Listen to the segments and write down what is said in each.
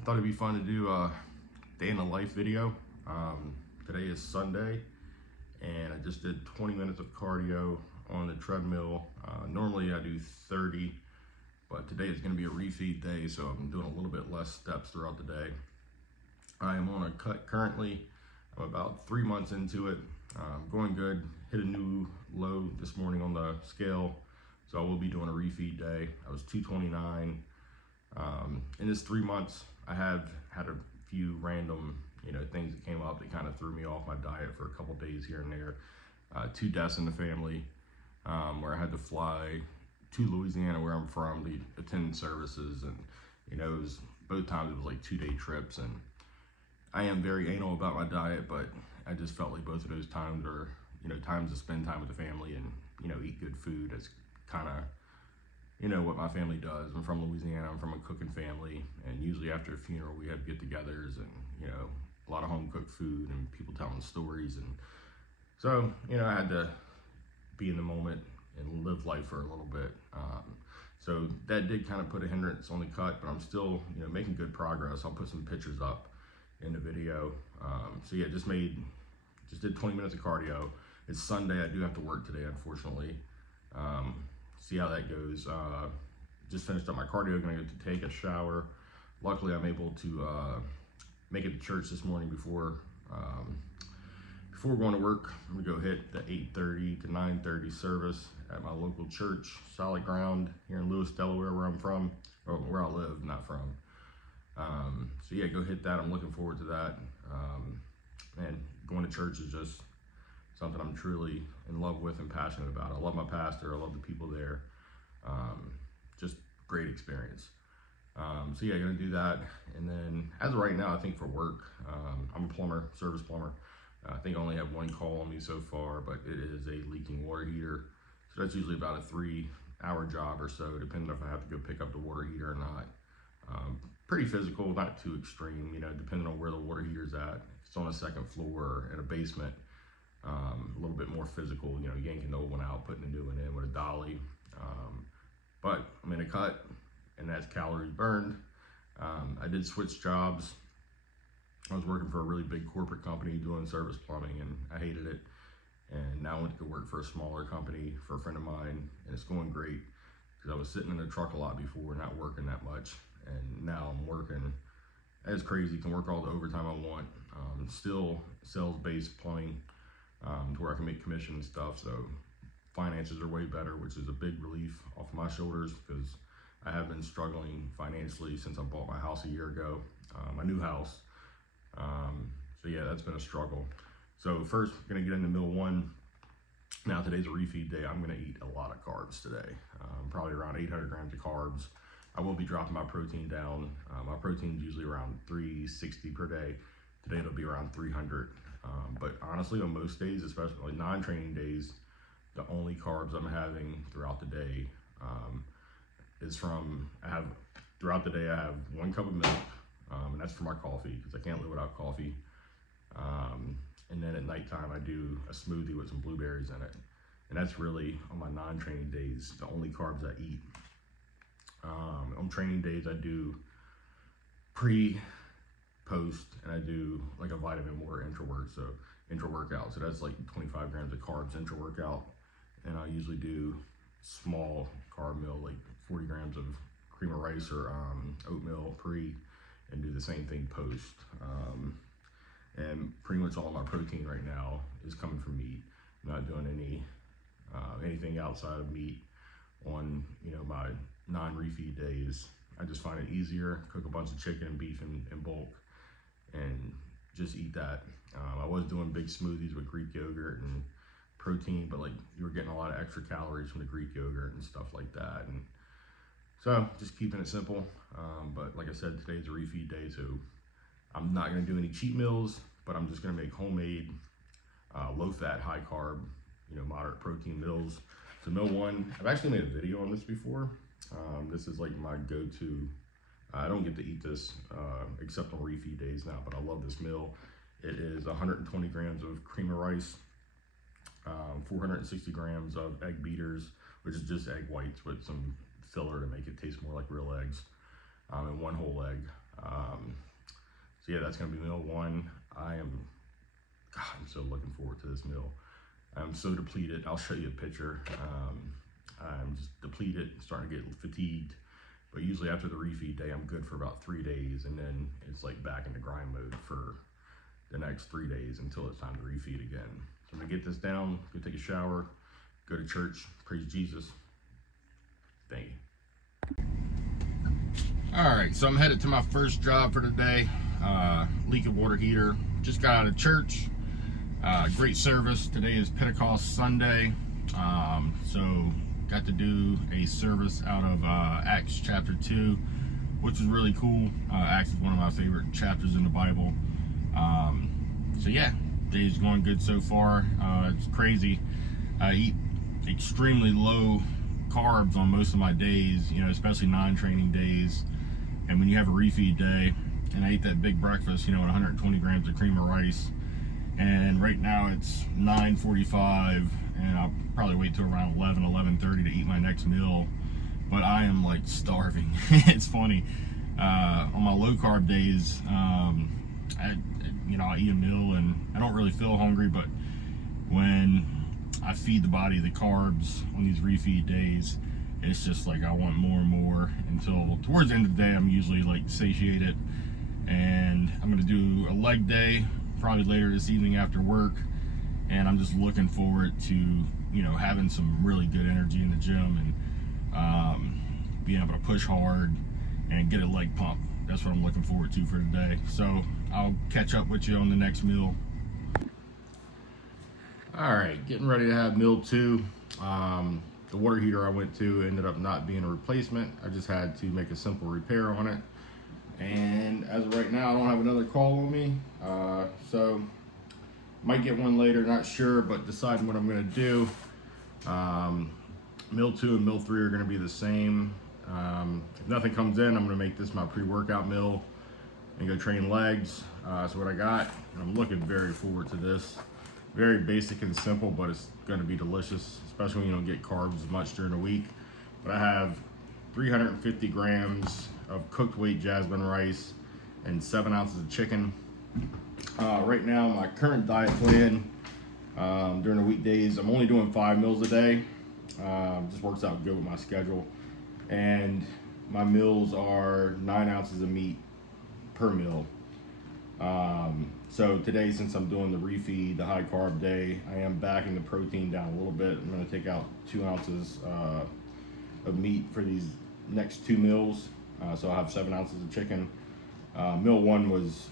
I thought it'd be fun to do a day in the life video. Today is Sunday, and I just did 20 minutes of cardio on the treadmill. Normally I do 30, but today is going to be a refeed day, so I'm doing a little bit less steps throughout the day. I am on a cut currently. I'm about 3 months into it. Going good. Hit a new low this morning on the scale, so I will be doing a refeed day. I was 229. In this 3 months, I have had a few random, things that came up that kind of threw me off my diet for a couple days here and there. 2 deaths in the family, where I had to fly to Louisiana, where I'm from, to attend services, and it was both times it was like 2-day trips. And I am very anal about my diet, but I just felt like both of those times are, times to spend time with the family and eat good food. It's kind of what my family does. I'm from Louisiana. I'm from a cooking family, and usually after a funeral we have get-togethers and a lot of home-cooked food and people telling stories. And so I had to be in the moment and live life for a little bit. So that did kind of put a hindrance on the cut, but I'm still making good progress. I'll put some pictures up in the video. So yeah, just did 20 minutes of cardio. It's Sunday. I do have to work today, unfortunately. See how that goes. Just finished up my cardio, gonna go to take a shower. Luckily, I'm able to make it to church this morning before going to work. I'm gonna go hit the 8:30 to 9:30 service at my local church, Solid Ground, here in Lewis, Delaware, where I'm from, or where I live, not from. So yeah, go hit that. I'm looking forward to that. And going to church is just something I'm truly in love with and passionate about. I love my pastor. I love the people there. Just great experience. So yeah, gonna do that. And then as of right now, I think for work, I'm a plumber, service plumber. I think I only have 1 call on me so far, but it is a leaking water heater. So that's usually about a 3-hour job or so, depending if I have to go pick up the water heater or not. Pretty physical, not too extreme, depending on where the water heater's at. If it's on a 2nd floor or in a basement, a little bit more physical, yanking the old one out, putting a new one in with a dolly. But I'm in a cut, and that's calories burned. I did switch jobs. I was working for a really big corporate company doing service plumbing, and I hated it. And now I went to go work for a smaller company for a friend of mine, and it's going great because I was sitting in the truck a lot before, not working that much. And now I'm working as crazy, can work all the overtime I want. Still sales-based plumbing, to where I can make commission and stuff. So finances are way better, which is a big relief off my shoulders because I have been struggling financially since I bought my house a year ago, my new house. So yeah, that's been a struggle. So first, I'm gonna get into meal 1. Now today's a refeed day. I'm gonna eat a lot of carbs today, probably around 800 grams of carbs. I will be dropping my protein down. My protein is usually around 360 per day. Today it'll be around 300. But honestly, on most days, especially non-training days, the only carbs I'm having throughout the day is throughout the day I have 1 cup of milk, and that's for my coffee because I can't live without coffee. And then at nighttime I do a smoothie with some blueberries in it, and that's really on my non-training days the only carbs I eat. On training days I do pre, post, and I do like a vitamin water intra-workout. So that's like 25 grams of carbs intra-workout, and I usually do small carb meal, like 40 grams of cream of rice or oatmeal pre, and do the same thing post. And pretty much all my protein right now is coming from meat. I'm not doing anything outside of meat on my non-refeed days. I just find it easier, cook a bunch of chicken and beef in bulk and just eat that. I was doing big smoothies with Greek yogurt and protein, but you were getting a lot of extra calories from the Greek yogurt and stuff like that. And so just keeping it simple. But like I said, today's a refeed day, so I'm not gonna do any cheat meals, but I'm just gonna make homemade, low-fat, high-carb, moderate protein meals. So meal 1, I've actually made a video on this before. This is like my go-to. I don't get to eat this except on refeed days now, but I love this meal. It is 120 grams of cream of rice, 460 grams of egg beaters, which is just egg whites with some filler to make it taste more like real eggs, and 1 whole egg. So yeah, that's gonna be meal one. I'm so looking forward to this meal. I'm so depleted. I'll show you a picture. I'm just depleted, starting to get fatigued. But usually after the refeed day, I'm good for about 3 days, and then it's like back into grind mode for the next 3 days until it's time to refeed again. So I'm gonna get this down, go take a shower, go to church, praise Jesus. Thank you. All right, so I'm headed to my first job for the day. Leaking water heater. Just got out of church. Great service. Today is Pentecost Sunday. So got to do a service out of Acts chapter 2, which is really cool. Acts is one of my favorite chapters in the Bible. So yeah, day's going good so far. It's crazy. I eat extremely low carbs on most of my days, you know, especially non-training days. And when you have a refeed day, and I ate that big breakfast, you know, 120 grams of cream of rice, and right now it's 9:45, and I'll probably wait till around 11:30 to eat my next meal. But I am like starving. It's funny. On my low carb days, I eat a meal and I don't really feel hungry, but when I feed the body the carbs on these refeed days, it's just like I want more and more until towards the end of the day I'm usually like satiated. And I'm gonna do a leg day probably later this evening after work, and I'm just looking forward to, you know, having some really good energy in the gym and being able to push hard and get a leg pump. That's what I'm looking forward to for today. So I'll catch up with you on the next meal. All right, getting ready to have meal two. The water heater I went to ended up not being a replacement. I just had to make a simple repair on it. And as of right now, I don't have another call on me. So might get one later, not sure, but deciding what I'm gonna do. Meal 2 and meal 3 are gonna be the same. If nothing comes in, I'm gonna make this my pre-workout meal and go train legs. So what I got, and I'm looking very forward to this. Very basic and simple, but it's gonna be delicious, especially when you don't get carbs much during the week. But I have 350 grams of cooked weight jasmine rice and 7 ounces of chicken. Right now, my current diet plan during the weekdays, I'm only doing 5 meals a day. Just works out good with my schedule. And my meals are 9 ounces of meat per meal. So today, since I'm doing the refeed, the high carb day, I am backing the protein down a little bit. I'm gonna take out 2 ounces of meat for these next 2 meals. So I'll have 7 ounces of chicken. Meal one was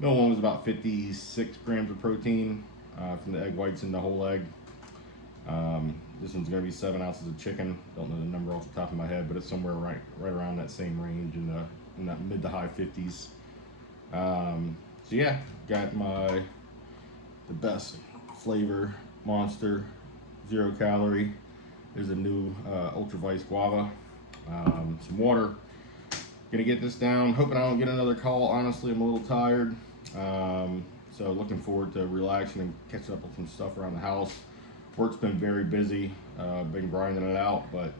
about 56 grams of protein from the egg whites and the whole egg. This one's gonna be 7 ounces of chicken. Don't know the number off the top of my head, but it's somewhere right around that same range in that mid to high 50s. So yeah, got the best flavor Monster 0 calorie. There's a new Ultra Vice guava. Some water. Gonna get this down. Hoping I don't get another call. Honestly, I'm a little tired. So looking forward to relaxing and catching up with some stuff around the house. Work's been very busy. Been grinding it out, but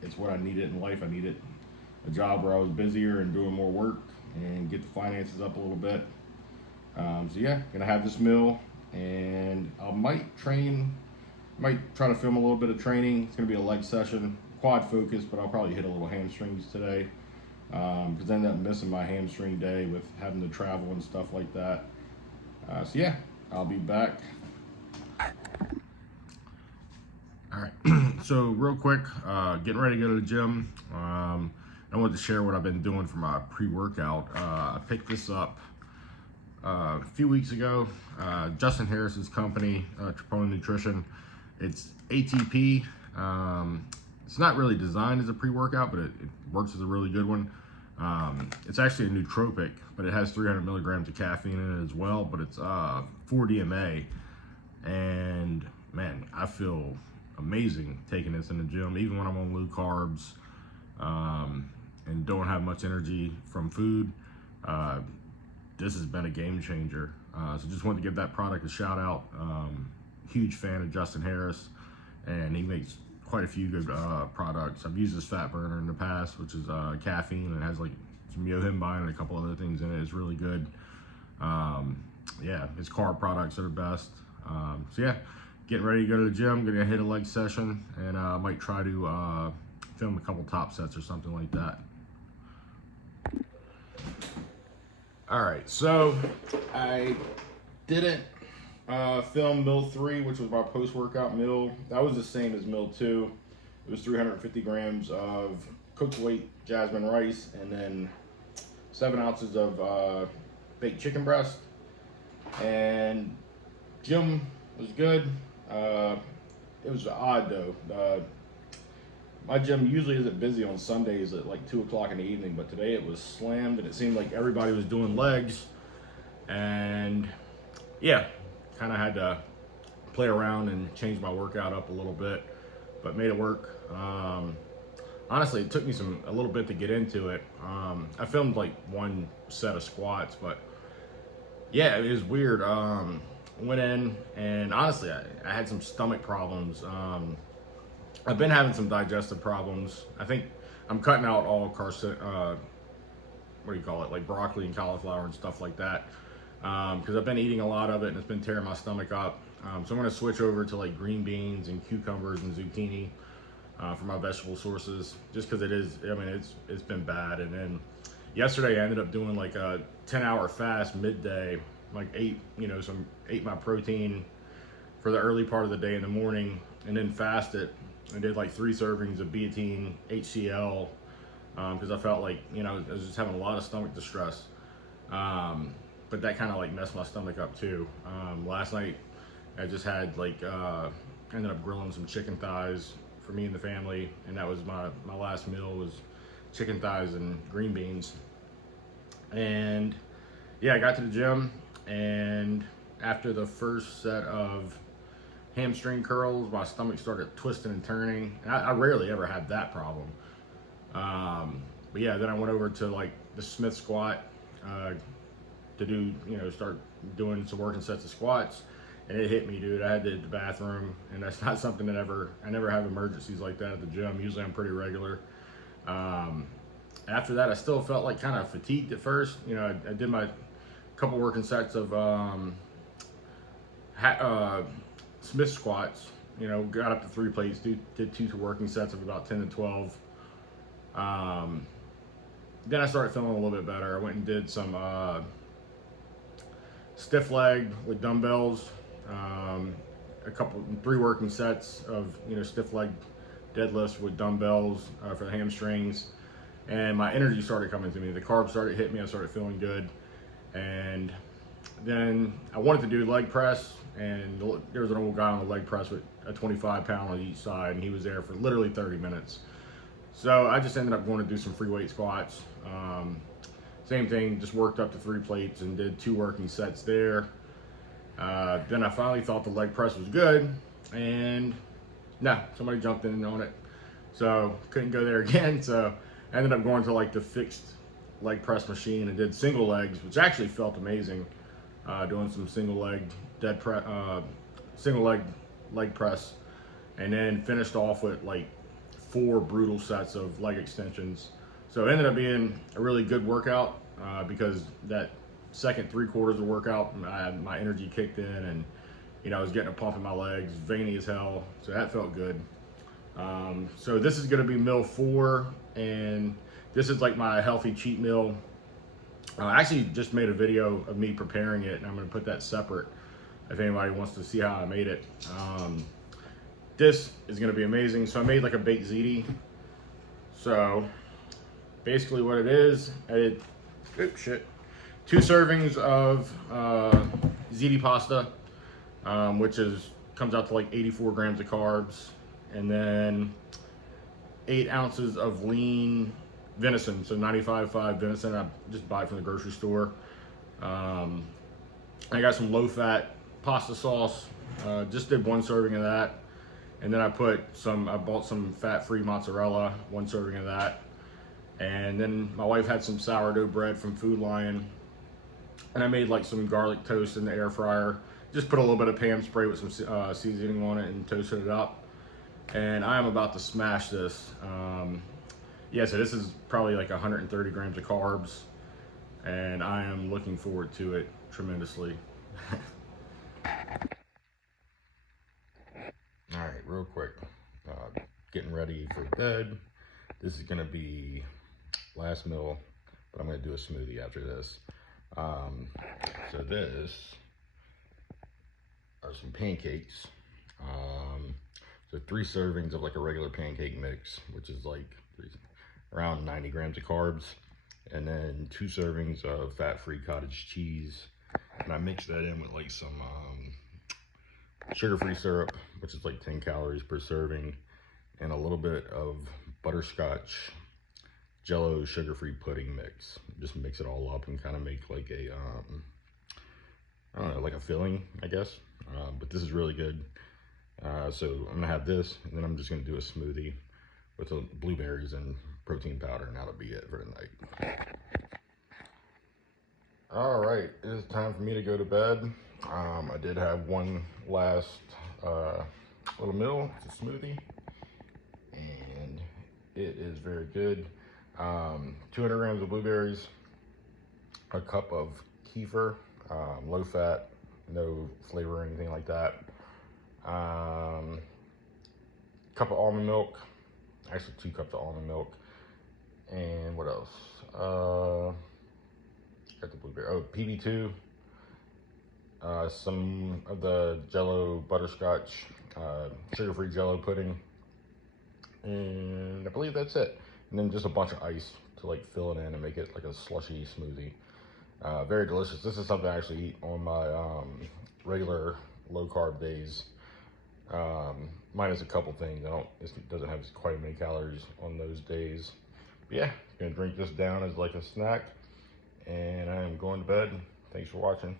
it's what I needed in life. I needed a job where I was busier and doing more work and get the finances up a little bit. So yeah, gonna have this meal, and I might try to film a little bit of training. It's gonna be a leg session, quad focus, but I'll probably hit a little hamstrings today, because I ended up missing my hamstring day with having to travel and stuff like that. So yeah, I'll be back. All right, so real quick, getting ready to go to the gym. I wanted to share what I've been doing for my pre-workout. I picked this up a few weeks ago. Justin Harris's company, Troponin Nutrition. It's ATP. It's not really designed as a pre-workout, but it works as a really good one. It's actually a nootropic, but it has 300 milligrams of caffeine in it as well, but it's 4-DMA. And man, I feel amazing taking this in the gym, even when I'm on low carbs and don't have much energy from food. This has been a game changer. So just wanted to give that product a shout out. Huge fan of Justin Harris, and he makes quite a few good products. I've used this fat burner in the past, which is caffeine, and it has like some yohimbine and a couple other things in it. It's really good. Yeah, its carb products are the best. So yeah, getting ready to go to the gym, gonna hit a leg session, and I might try to film a couple top sets or something like that. All right, so I didn't film meal 3, which was my post-workout meal. That was the same as meal 2. It was 350 grams of cooked weight jasmine rice, and then 7 ounces of baked chicken breast. And gym was good. It was odd though. My gym usually isn't busy on Sundays at like 2 o'clock in the evening, but today it was slammed, and it seemed like everybody was doing legs. And yeah, kind of had to play around and change my workout up a little bit, but made it work. Honestly, it took me a little bit to get into it. I filmed like 1 set of squats, but yeah, it was weird. Went in, and honestly, I had some stomach problems. I've been having some digestive problems. I think I'm cutting out all what do you call it, like broccoli and cauliflower and stuff like that, because I've been eating a lot of it and it's been tearing my stomach up. So I'm going to switch over to like green beans and cucumbers and zucchini for my vegetable sources, just because it is, I mean, it's been bad. And then yesterday I ended up doing like a 10-hour fast midday, like ate my protein for the early part of the day in the morning, and then fasted. I did like 3 servings of betaine HCl, because I felt like, I was just having a lot of stomach distress. But that kind of like messed my stomach up too. Last night I just had like, ended up grilling some chicken thighs for me and the family, and that was my last meal, was chicken thighs and green beans. And yeah, I got to the gym, and after the first set of hamstring curls, my stomach started twisting and turning. And I rarely ever had that problem. But yeah, then I went over to like the Smith squat to do, start doing some working sets of squats, and it hit me, dude. I had to hit the bathroom, and that's not something that I never have emergencies like that at the gym. Usually I'm pretty regular. After that, I still felt like kind of fatigued at first. I did my couple working sets of Smith squats, got up to 3 plates, did 2 working sets of about 10 to 12. Then I started feeling a little bit better. I went and did some stiff leg with dumbbells, 3 working sets of stiff leg deadlifts with dumbbells for the hamstrings, and my energy started coming to me. The carbs started hitting me. I started feeling good, and then I wanted to do leg press, and there was an old guy on the leg press with a 25-pound on each side, and he was there for literally 30 minutes. So I just ended up going to do some free weight squats. Same thing, just worked up to 3 plates and did 2 working sets there. Then I finally thought the leg press was good, and no, somebody jumped in on it. So couldn't go there again. So I ended up going to like the fixed leg press machine and did single legs, which actually felt amazing. Doing some single leg leg press, and then finished off with like 4 brutal sets of leg extensions. So it ended up being a really good workout, because that second 3/4 of the workout, my energy kicked in, and I was getting a pump in my legs, veiny as hell. So that felt good. So this is going to be meal 4, and this is like my healthy cheat meal. I actually just made a video of me preparing it, and I'm going to put that separate if anybody wants to see how I made it. This is going to be amazing. So I made like a baked ziti. So basically what it is, I did 2 servings of ziti pasta, which comes out to like 84 grams of carbs, and then 8 ounces of lean venison, so 95.5 venison. I just buy it from the grocery store. I got some low-fat pasta sauce. Just did 1 serving of that, and then I bought some fat-free mozzarella, 1 serving of that, and then my wife had some sourdough bread from Food Lion, and I made like some garlic toast in the air fryer. Just put a little bit of Pam spray with some seasoning on it and toasted it up. and I am about to smash this. Yeah, so this is probably like 130 grams of carbs, and I am looking forward to it tremendously. All right, real quick, getting ready for bed. This is gonna be last meal, but I'm gonna do a smoothie after this. So this are some pancakes. So 3 servings of like a regular pancake mix, which is like around 90 grams of carbs, and then 2 servings of fat-free cottage cheese. And I mix that in with like some sugar-free syrup, which is like 10 calories per serving, and a little bit of butterscotch Jello sugar-free pudding mix. Just mix it all up and kind of make like a I don't know, like a filling, I guess. But this is really good. So I'm gonna have this, and then I'm just gonna do a smoothie with the blueberries and protein powder, and that'll be it for the night. All right, it is time for me to go to bed. I did have one last little meal. It's a smoothie, and it is very good. 200 grams of blueberries, a cup of kefir, low fat, no flavor or anything like that. Cup of almond milk, actually 2 cups of almond milk, and what else? Got the blueberry. Oh, PB2. Some of the Jello butterscotch, sugar-free Jello pudding, and I believe that's it. And then just a bunch of ice to like fill it in and make it like a slushy smoothie. Very delicious. This is something I actually eat on my regular low carb days. Minus a couple things. It doesn't have quite as many calories on those days. But yeah, gonna drink this down as like a snack, and I am going to bed. Thanks for watching.